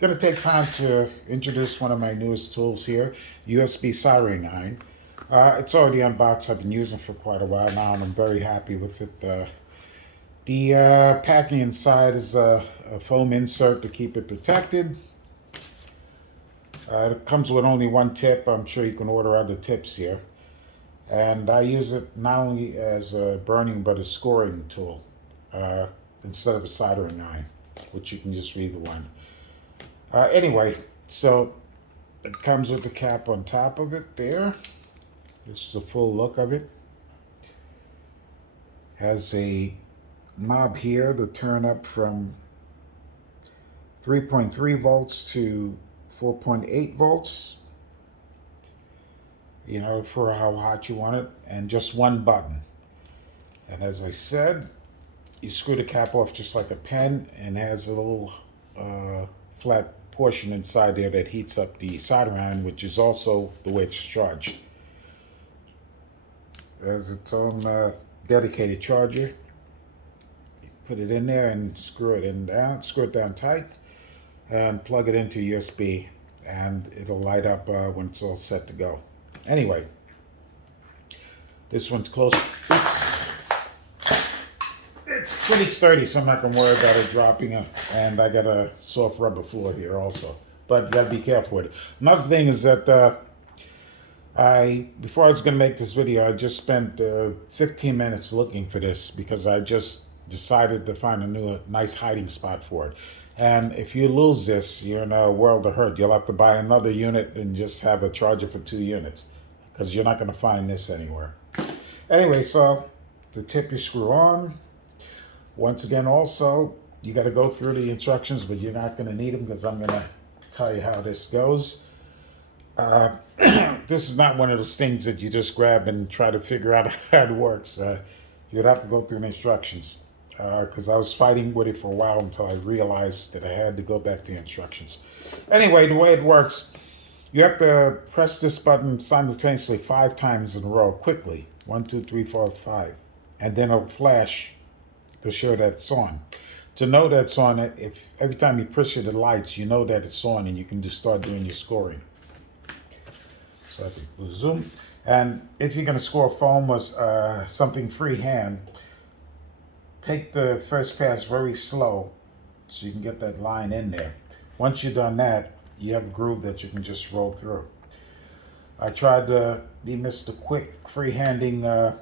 Going to take time to introduce one of my newest tools here, USB soldering iron. It's already unboxed. I've been using it for quite a while now, and I'm very happy with it. The packing inside is a foam insert to keep it protected. It comes with only one tip. I'm sure you can order other tips here. And I use it not only as a burning but a scoring tool instead of a soldering iron, which you can just either one. Anyway, so it comes with the cap on top of it there. This is a full look of it. Has a knob here to turn up from 3.3 volts to 4.8 volts. You know, for how hot you want it, and just one button. And as I said, you screw the cap off just like a pen, and has a little flat portion inside there that heats up the soldering iron, which is also the way it's charged. There's its own dedicated charger. You put it in there and screw it down tight, and plug it into USB, and it'll light up when it's all set to go. Anyway, this one's close. Oops. It's pretty sturdy, so I'm not going to worry about it dropping. And I got a soft rubber floor here also. But you got to be careful with it. Another thing is that before I was going to make this video, I just spent 15 minutes looking for this because I just decided to find a nice hiding spot for it. And if you lose this, you're in a world of hurt. You'll have to buy another unit and just have a charger for 2 units because you're not going to find this anywhere. Anyway, so the tip you screw on. Once again, also, you got to go through the instructions, but you're not going to need them because I'm going to tell you how this goes. This is not one of those things that you just grab and try to figure out how it works. You'd have to go through the instructions. Because I was fighting with it for a while until I realized that I had to go back to the instructions. Anyway, the way it works, you have to press this button simultaneously 5 times in a row, quickly. 1, 2, 3, 4, 5. And then it'll flash to show that it's on. To know that it's on, if every time you push it, it lights, you know that it's on, and you can just start doing your scoring. So I can zoom. And if you're going to score foam with something freehand, take the first pass very slow so you can get that line in there. Once you've done that, you have a groove that you can just roll through. I tried to be Mr. Quick freehanding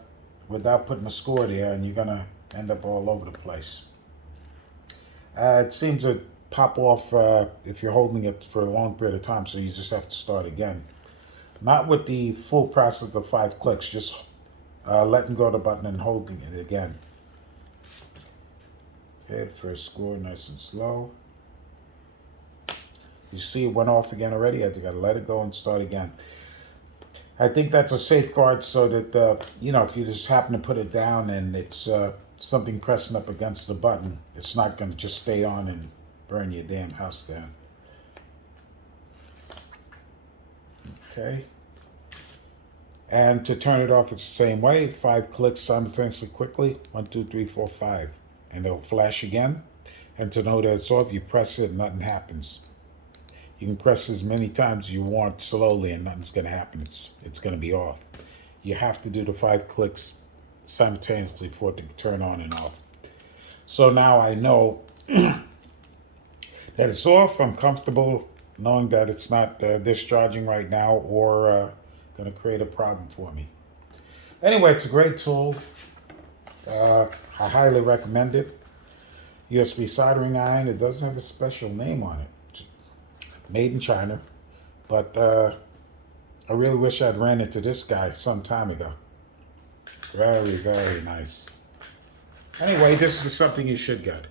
without putting a score there, and you're going to end up all over the place. It seems to pop off if you're holding it for a long period of time, so you just have to start again. Not with the full process of 5 clicks, just letting go of the button and holding it again. Okay, first score, nice and slow. You see it went off again already. I got to let it go and start again. I think that's a safeguard so that, you know, if you just happen to put it down and it's something pressing up against the button, it's not going to just stay on and burn your damn house down. Okay. And to turn it off, it's the same way. 5 clicks simultaneously quickly. 1, 2, 3, 4, 5. And it'll flash again. And to know that it's off, you press it and nothing happens. You can press as many times as you want slowly and nothing's going to happen. It's going to be off. You have to do the 5 clicks simultaneously for it to turn on and off. So now I know that it's off. I'm comfortable knowing that it's not discharging right now or going to create a problem for me. Anyway, it's a great tool. I highly recommend it. USB soldering iron. It doesn't have a special name on it. It's made in China. But I really wish I'd ran into this guy some time ago. Very, very nice. Anyway, this is something you should get.